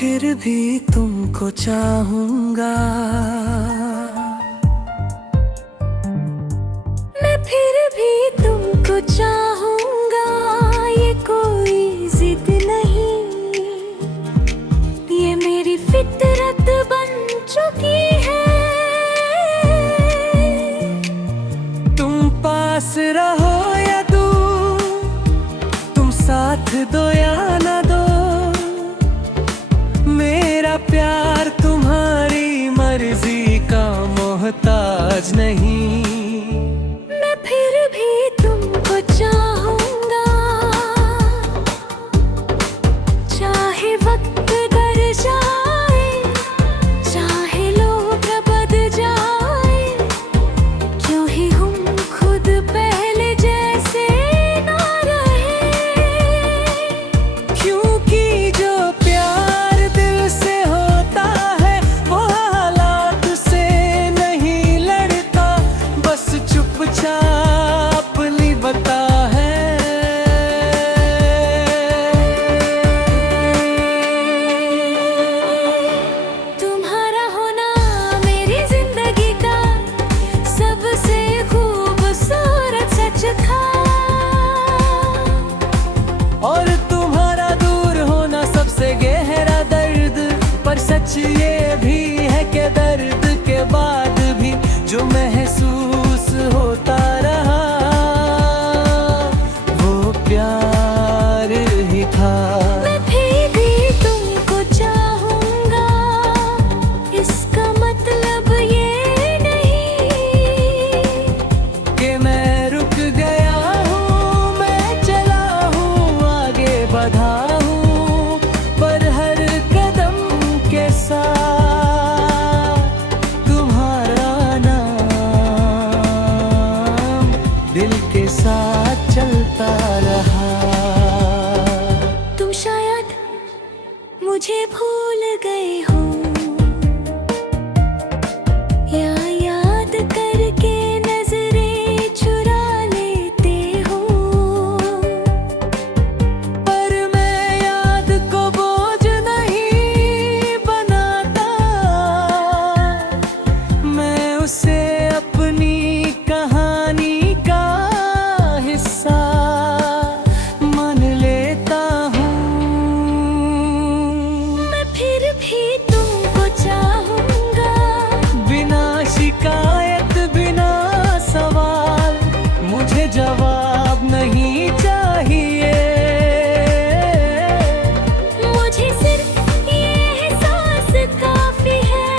फिर भी तुमको चाहूंगा, मैं फिर भी तुमको चाहूंगा। ये कोई जिद नहीं, ये मेरी फितरत बन चुकी है। तुम पास रहो या दूर, तुम साथ दो या न दो, मेरा प्यार तुम्हारी मर्जी का मोहताज नहीं। मैं फिर भी तुमको चाहूंगा, चाहे वक्त कर जाए, चाहे लोग बद जाए, क्यों ही हम खुद पहले जैसे ना रहे। क्योंकि जो प्यार दिल से होता है वो हालात से नहीं लड़ता, बस चुपचाप लिपटा है। तुम्हारा होना मेरी जिंदगी का सबसे खूबसूरत सच था, और तुम्हारा दूर होना सबसे गहरा दर्द, पर सच ये भी है कि दर्द के बाद भी जो महसूस होता रहा वो प्यार ही था। मैं फिर भी तुमको चाहूंगा, इसका मतलब ये नहीं कि मैं रुक गया हूँ, मैं चला हूँ, आगे बढ़ा हूँ, पर हर कदम के साथ तुम्हारा नाम दिल के साथ चलता रहा। तुम शायद मुझे भूल गए हो, या याद करके नजरें चुरा लेते हो। पर मैं याद को बोझ नहीं बनाता, मैं उसे अपनी कहानी का हिस्सा मान लेता हूँ। मैं फिर भी तुमको चाहूंगा, बिना शिकायत बिना सवाल, मुझे जवाब नहीं चाहिए। मुझे सिर्फ ये एहसास काफी है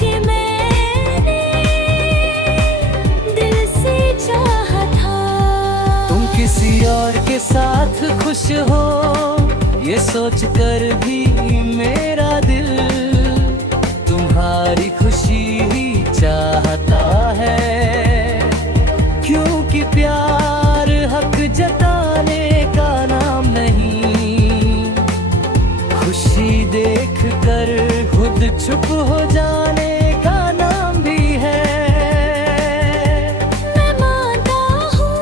कि मैंने दिल से चाहा था। तुम किसी और के साथ खुश हो ये सोच कर भी मेरा दिल तुम्हारी खुशी ही चाहता है। क्योंकि प्यार हक जताने का नाम नहीं, खुशी देख कर खुद चुप हो जाने का नाम भी है। मैं मानता हूँ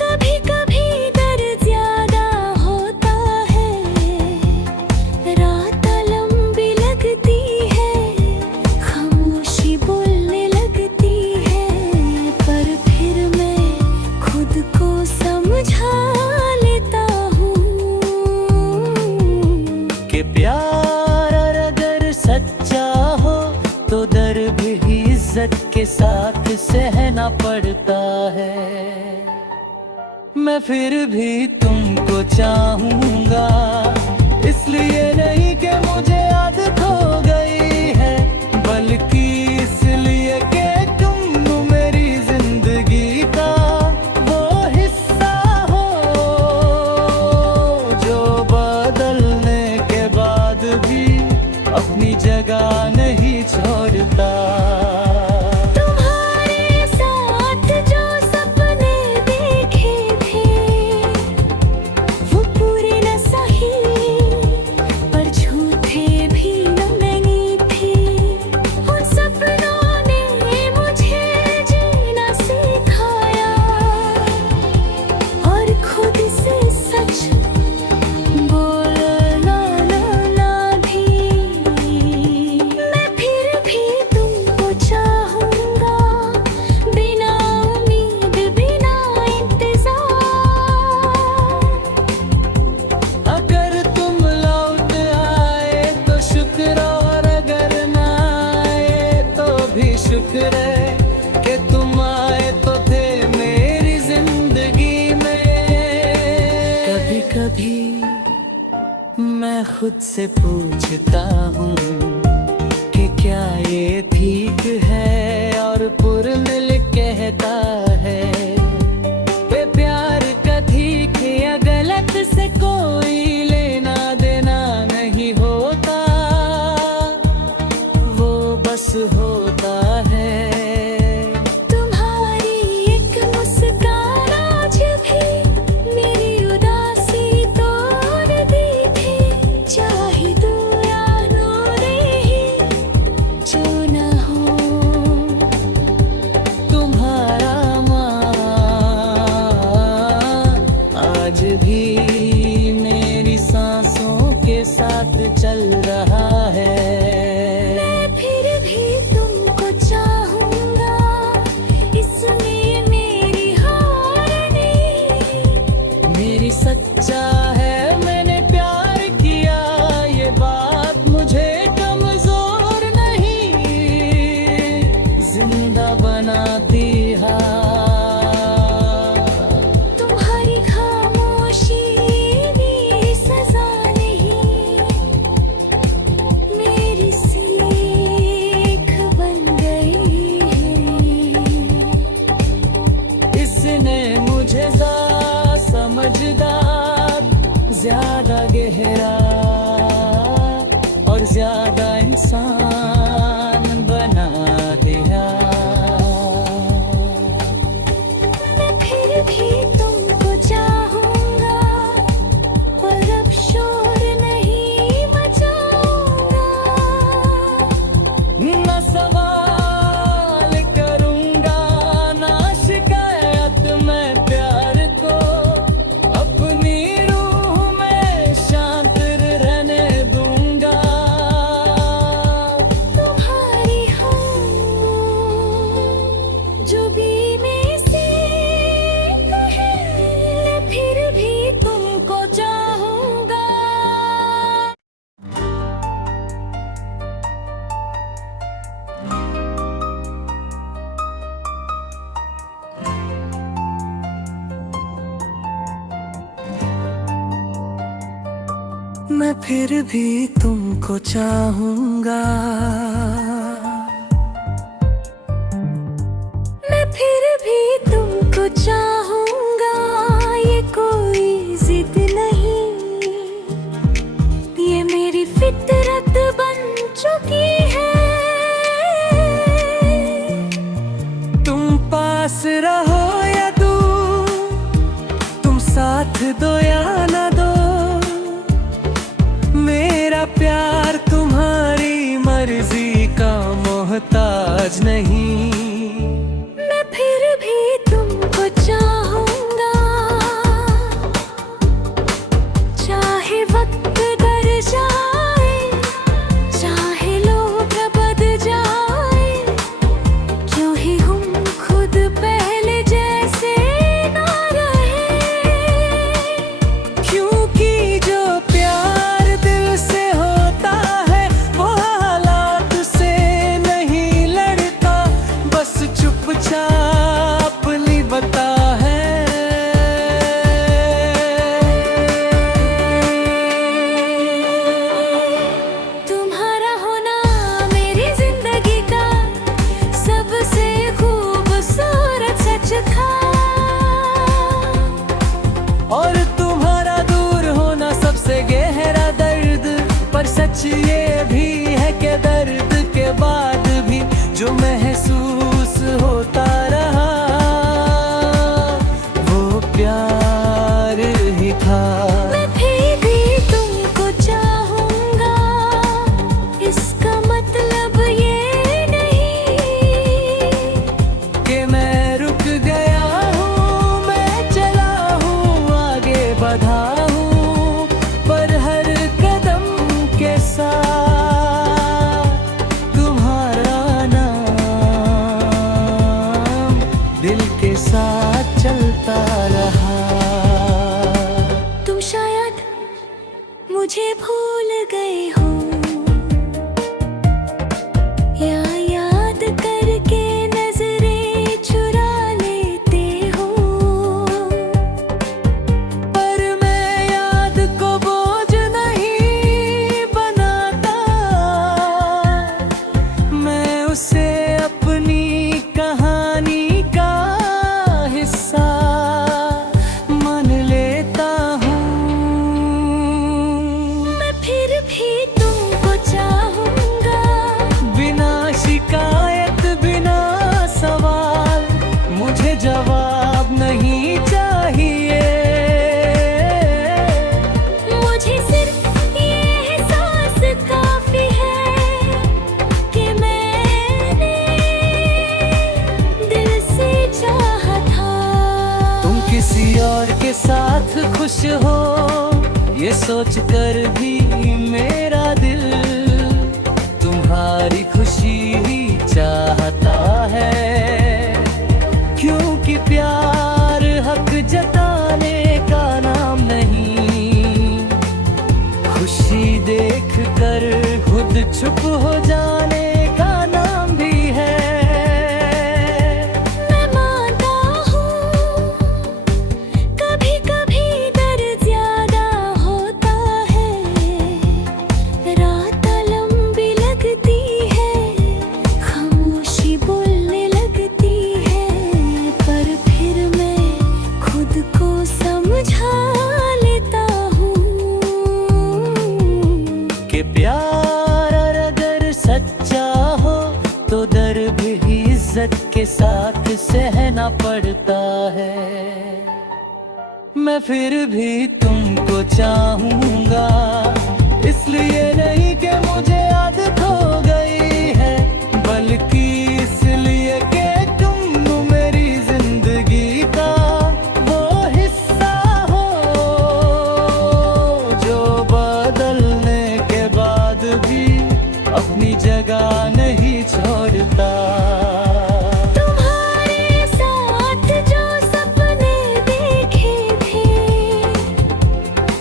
कभी कभी दर्द ज्यादा होता है, रात लंबी लगती है, खामोशी बोलने लगती है, पर फिर मैं खुद को समझा लेता हूँ कि प्यार अगर सच्चा हो तो दर्द भी इज्जत के साथ सहना पड़ता है। मैं फिर भी तुमको चाहूंगा, इसलिए नहीं कि मुझे आदत हो गई है, बल्कि इसलिए कि तुम मेरी जिंदगी का वो हिस्सा हो जो बदलने के बाद भी अपनी जगह नहीं छोड़ता। तुम्हारे साथ जो सपने देखे थे वो पूरे न सही, पर झूठे भी न नहीं थे। उन सपनों ने मुझे जीना सिखाया, और खुद से सच बोलना मैं खुद से पूछता हूँ कि क्या ये ठीक है, और पुरनिल कहता है कि प्यार का ठीक या गलत से कोई लेना देना नहीं होता, वो बस होता है। आज भी मेरी सांसों के साथ चल रहा है। मैं फिर भी तुमको चाहूंगा, इसमें मेरी हार नहीं। मेरी सच्चा है, मैंने प्यार किया, ये बात मुझे कमजोर नहीं, जिंदा बनाती है। मुझे समझदार, ज्यादा गहरा और ज्यादा इंसान बना दिया। मैं फिर भी तुमको चाहूंगा, पर अब शोर नहीं मचाऊंगा। न सवाल करूंगा, ना शिकायत, मैं प्यार को अपनी रूह में शांत रहने दूंगा। तुम्हारी जो भी में से कहे, मैं फिर भी तुमको चाहूंगा। मैं फिर भी तुमको चाहूंगा। मैं फिर भी तुमको चाहूंगा, ये कोई जिद नहीं, ये मेरी फितरत बन चुकी है। तुम पास रहो या दूर, तुम साथ दो या ना दो, मेरा प्यार तुम्हारी मर्जी का मोहताज नहीं। मैं फिर भी तुमको चाहूंगा, चाहे वक्त कर जाए, चाहे लोग बद जाए, क्यों ही हम खुद पहले जैसे ना रहे। क्योंकि जो प्यार दिल से होता है, वो हालात से नहीं लड़ता, बस चुपचाप लिपटा है। तुम्हारा होना मेरी जिंदगी का सबसे खूबसूरत सच था, और तुम्हारा दूर होना सबसे गहरा दर्द, पर सच ये भी है कि दर्द के बाद भी जो महसूस होता रहा, वो प्यार ही था। मैं फिर भी तुमको चाहूंगा, इसका मतलब ये नहीं कि मैं रुक गया हूँ, मैं चला हूँ, आगे बढ़ा हूँ, पर हर कदम के साथ तुम्हारा नाम दिल के साथ चलता रहा। तुम शायद मुझे भूल गए हो, या याद करके नजरें चुरा लेते हो, पर मैं याद को बोझ नहीं खुश हो ये सोच कर भी मेरा दिल तुम्हारी खुशी ही चाहता है। क्योंकि प्यार हक जताने का नाम नहीं, खुशी देख कर खुद चुप हो जाने का नाम भी है। मैं मानता हूँ कभी कभी दर्द ज्यादा होता है, रात लंबी लगती है, खामोशी बोलने लगती है, पर फिर मैं खुद को समझा लेता हूँ कि प्यार अगर सच्चा हो तो दर्द भी इज्जत के साथ सहना पड़ता है। मैं फिर भी तुमको चाहूंगा, इसलिए नहीं कि मुझे आदत हो गई है, बल्कि इसलिए कि तुम मेरी जिंदगी का वो हिस्सा हो जो बदलने के बाद भी अपनी जगह नहीं छोड़ता। तुम्हारे साथ जो सपने देखे थे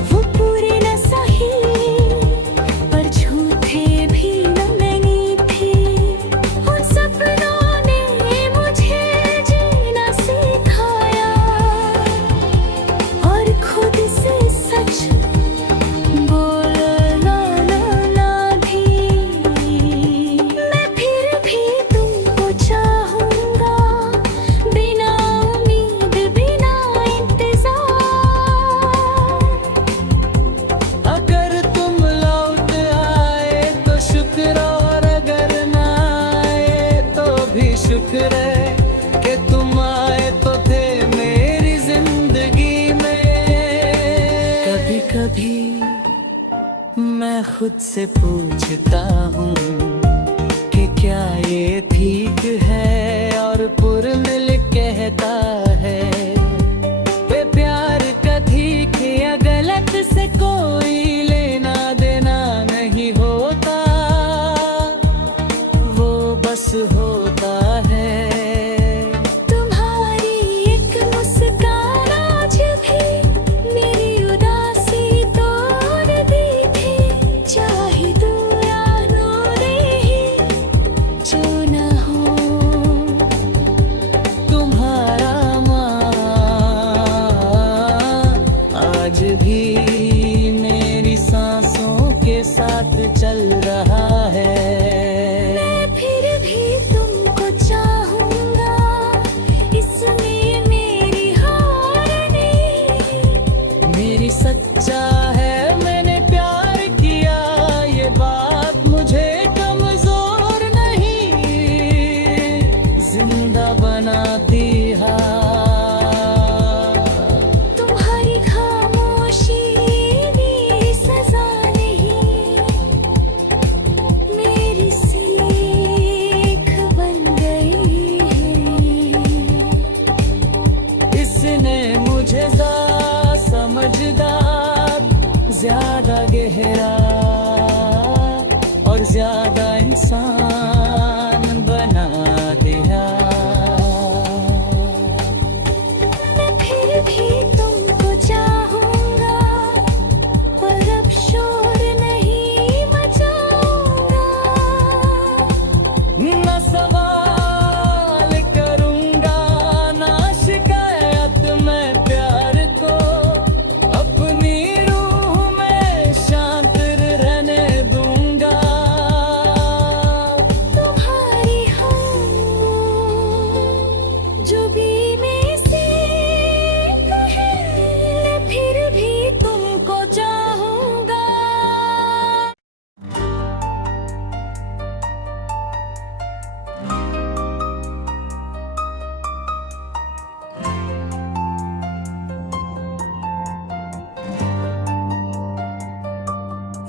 वो पूरे न सही, पर झूठे भी न नहीं थे। उन सपनों ने मुझे जीना सिखाया और खुद से सच बोलना भी। मैं फिर भी तुमको चाहूंगा, बिना उम्मीद बिना इंतजार। अगर तुम लौट आए तो शुक्र, और अगर ना आए तो भी शुक्र है कि तुम आए तो थे मेरी जिंदगी में। कभी कभी मैं खुद से पूछता हूँ कि क्या ये ठीक है, और पुरनिल कहता है कि प्यार का ठीक या गलत से कोई लेना देना नहीं होता, वो बस होता है। तुम्हारी एक मुस्कान आज भी मेरी उदासी तोड़ दी थी, चाहे दूरा दूरी ही जो न हो। तुम्हारा आज भी मेरी सांसों के साथ चल रहा है। मैं फिर भी तुमको चाहूंगा, इसमें मेरी हार नहीं। मेरी सच्चा है मैंने प्यार किया, ये बात मुझे कमजोर नहीं, जिंदा बनाती है। तुम्हारी खामोशी भी सजा नहीं, मेरी सीख बन गई है। इसने मुझे ज्यादा समझदार, ज्यादा गहरा और ज्यादा इंसान बना दिया। मैं फिर भी तुमको चाहूंगा, पर अब शोर नहीं मचाऊंगा। न सवाल करूंगा ना शिकायत, मैं प्यार को अपनी रूह में शांत रहने दूंगा। तुम्हारी जो भी में से कहे, मैं फिर भी तुमको चाहूंगा।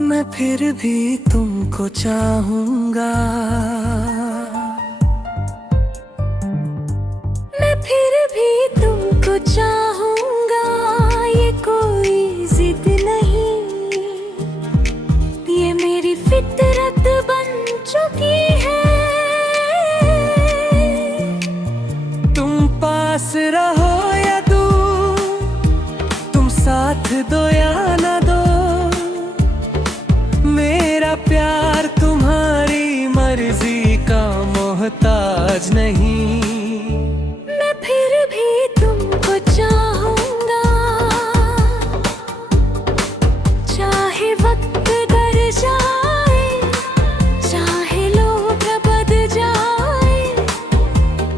मैं फिर भी तुमको चाहूंगा। मैं फिर भी तुमको चाहूंगा, ये कोई फितरत बन चुकी है। तुम पास रहो या दूर, तुम साथ दो या न दो, मेरा प्यार तुम्हारी मर्जी का मोहताज नहीं। मैं फिर भी तुमको चाहूंगा, चाहे वक्त कर जाए, चाहे लोग बद जाए,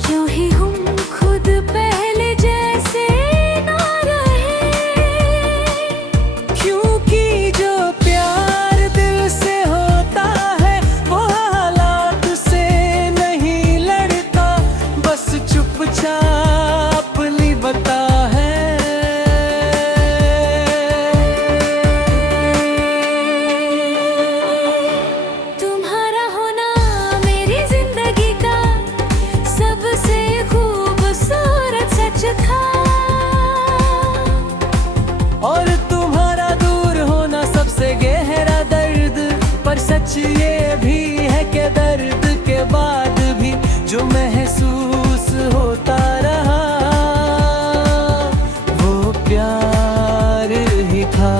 क्यों ही हम खुद पहले जैसे ना रहे। क्योंकि जो प्यार दिल से होता है वो हालात से नहीं लड़ता, बस चुपचाप लिपटा है। तुम्हारा होना मेरी जिंदगी का सबसे खूबसूरत सच था, और तुम्हारा दूर होना सबसे गहरा दर्द, पर सच ये भी है कि दर्द के बाद भी जो महसूस होता रहा वो प्यार ही था।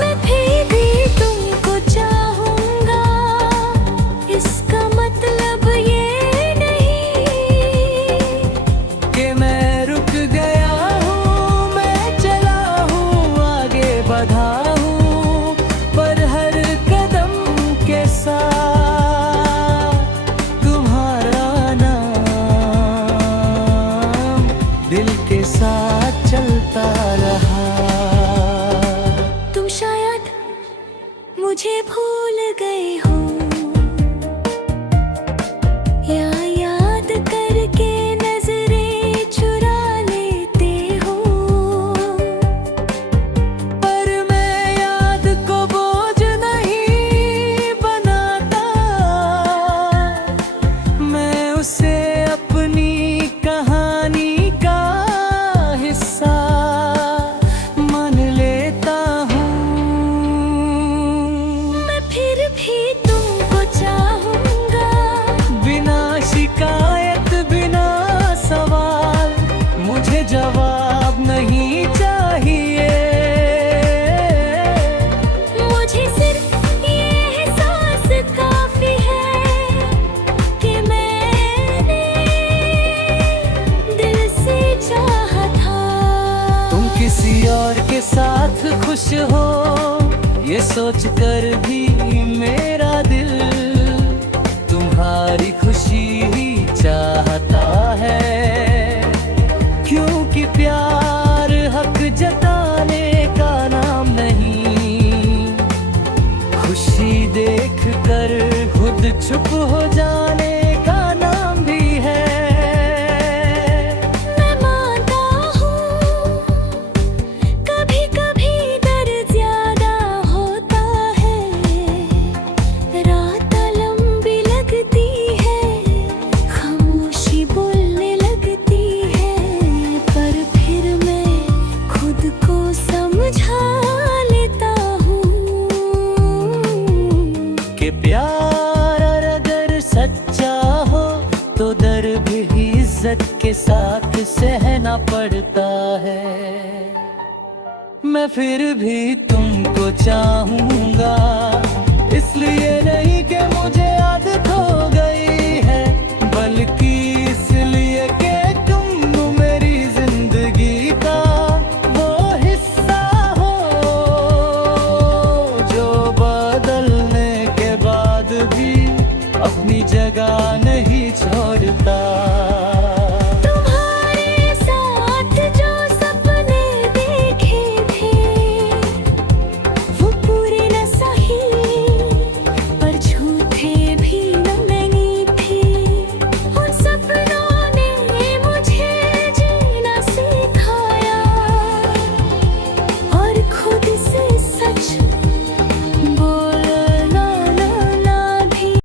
मैं फिर भी तुमको चाहूंगा, इसका मतलब ये नहीं कि मैं रुक गया हूँ, मैं चला हूँ, आगे बढ़ा हूँ, पर हर कदम के साथ तुम्हारा नाम दिल के साथ चलता रहा। तुम शायद मुझे भूल गए हो, या याद करके नजरें चुरा लेते हो। पर मैं याद को बोझ नहीं बनाता, मैं उसे अपनी कहानी का हिस्सा मान लेता हूँ। मैं फिर भी तुमको चाहूंगा, बिना शिकायत बिना सवाल, मुझे जवाब नहीं चाहिए। मुझे सिर्फ ये एहसास काफी है कि मैंने दिल से चाहा था। तुम किसी और के साथ खुश हो ये सोच कर भी मेरा दिल तुम्हारी खुशी ही चाहता है। क्योंकि प्यार हक जताने का नाम नहीं, खुशी देख कर खुद चुप हो जाने का नाम भी है। मैं मानता हूँ कभी कभी दर्द ज्यादा होता है, रात लंबी लगती है, खामोशी बोलने लगती है, पर फिर मैं खुद को समझा लेता हूँ कि प्यार अगर सच्चा हो तो दर्द भी इज्जत के साथ सहना पड़ता है। मैं फिर भी तुमको चाहूंगा, इसलिए नहीं कि मुझे आदत हो गई है, बल्कि इसलिए कि तुम मेरी जिंदगी का वो हिस्सा हो जो बदलने के बाद भी अपनी जगह नहीं छोड़ता।